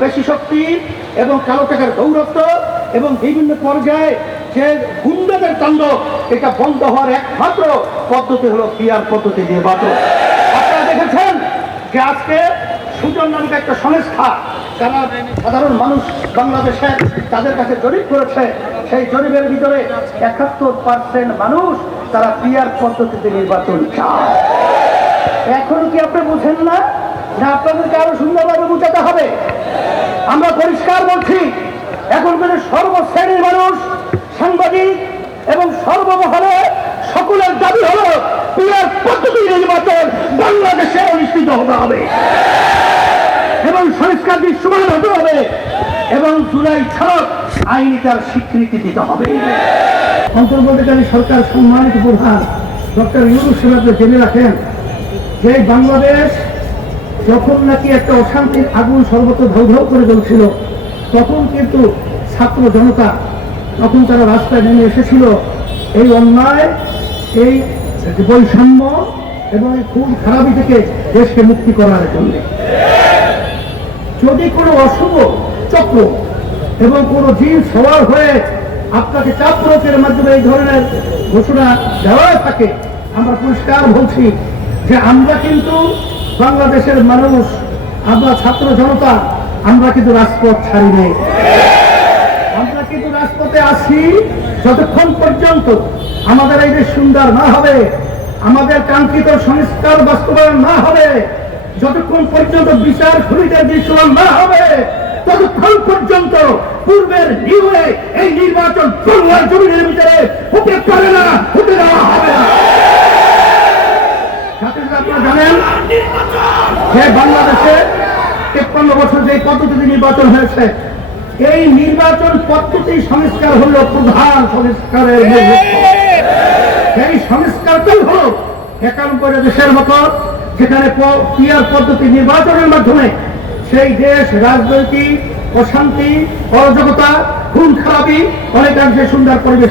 পেশি শক্তি এবং কালো টাকার গৌরত্ব এবং বিভিন্ন পর্যায়ে যে গুন্ডাদের তাণ্ডব, এটা বন্ধ হওয়ার একমাত্র পদ্ধতি হলো পিআর পদ্ধতি নির্বাচন। আপনারা দেখেছেন যে আজকে সুজন নামক একটা সংস্থা, যারা সাধারণ মানুষ বাংলাদেশে তাদের কাছে জরিপ করেছে, সেই জরিপের ভিতরে ৭১% মানুষ তারা পিআর পদ্ধতিতে নির্বাচন চায়। এখন কি আপনি বুঝেন না? না আপনাদেরকে আরো সুন্দরভাবে বুঝাতে হবে? আমরা পরিষ্কার বলছি, এখন কিন্তু সর্বশ্রেণীর মানুষ, সাংবাদিক এবং সর্বমহলে সকলের দাবি হলো পিআর পদ্ধতি নির্বাচন বাংলাদেশে অনুষ্ঠিত হতে হবে এবং সংস্কার দৃশ্যমান হতে হবে এবং জুলাই 6 আইনি তার স্বীকৃতি দিতে হবে। অন্তর্বর্তীকালীন সরকার সম্মানিত প্রধান ডক্টর ইউনূস সাহেব জেনে রাখেন যে বাংলাদেশ যখন নাকি একটা অশান্তির আগুন সর্বত্র ধাউ ধাউ করে জ্বলছিল, তখন কিন্তু ছাত্র জনতা তখন তারা রাস্তায় নেমে এসেছিল এই অন্যায়, এই বৈষম্য এবং এই খুব খারাপি থেকে দেশকে মুক্তি করার জন্য। যদি কোনো অশুভ চক্র এবং কোনো জিন সওয়ার হয়ে আপনাকে চাপ প্রয়োগের মাধ্যমে এই ধরনের ঘোষণা দেওয়া থাকে, আমরা পরিষ্কার বলছি যে আমরা কিন্তু বাংলাদেশের মানুষ, আমরা ছাত্র জনতা, আমরা কিন্তু রাজপথ ছাড়ি নেই। আমরা কিন্তু রাজপথে আসি যতক্ষণ পর্যন্ত আমাদের এই দেশ সুন্দর না হবে, আমাদের কাঙ্ক্ষিত সংস্কার বাস্তবায়ন না হবে, যতক্ষণ পর্যন্ত বিচার খুনিদের দৃশ্যমান না হবে, ততক্ষণ পর্যন্ত পূর্বের নিয়মে এই নির্বাচন বাংলার জমিনের ভিতরে হতে পারে না, হতে দেওয়া হবে না। আপনারা জানেন যে বাংলাদেশে ৫৩ বছর যে পদ্ধতিতে নির্বাচন হয়েছে, এই নির্বাচন পদ্ধতি সংস্কার হল প্রধান সংস্কারের মূল লক্ষ্য। এই সংস্কারটাই হল ৯১ দেশের মতো যেখানে পিআর পদ্ধতি নির্বাচনের মাধ্যমে সেই দেশ রাজনৈতিক অশান্তি, অরাজকতা, খুন খারাপি অনেকাংশে সুন্দর পরিবেশ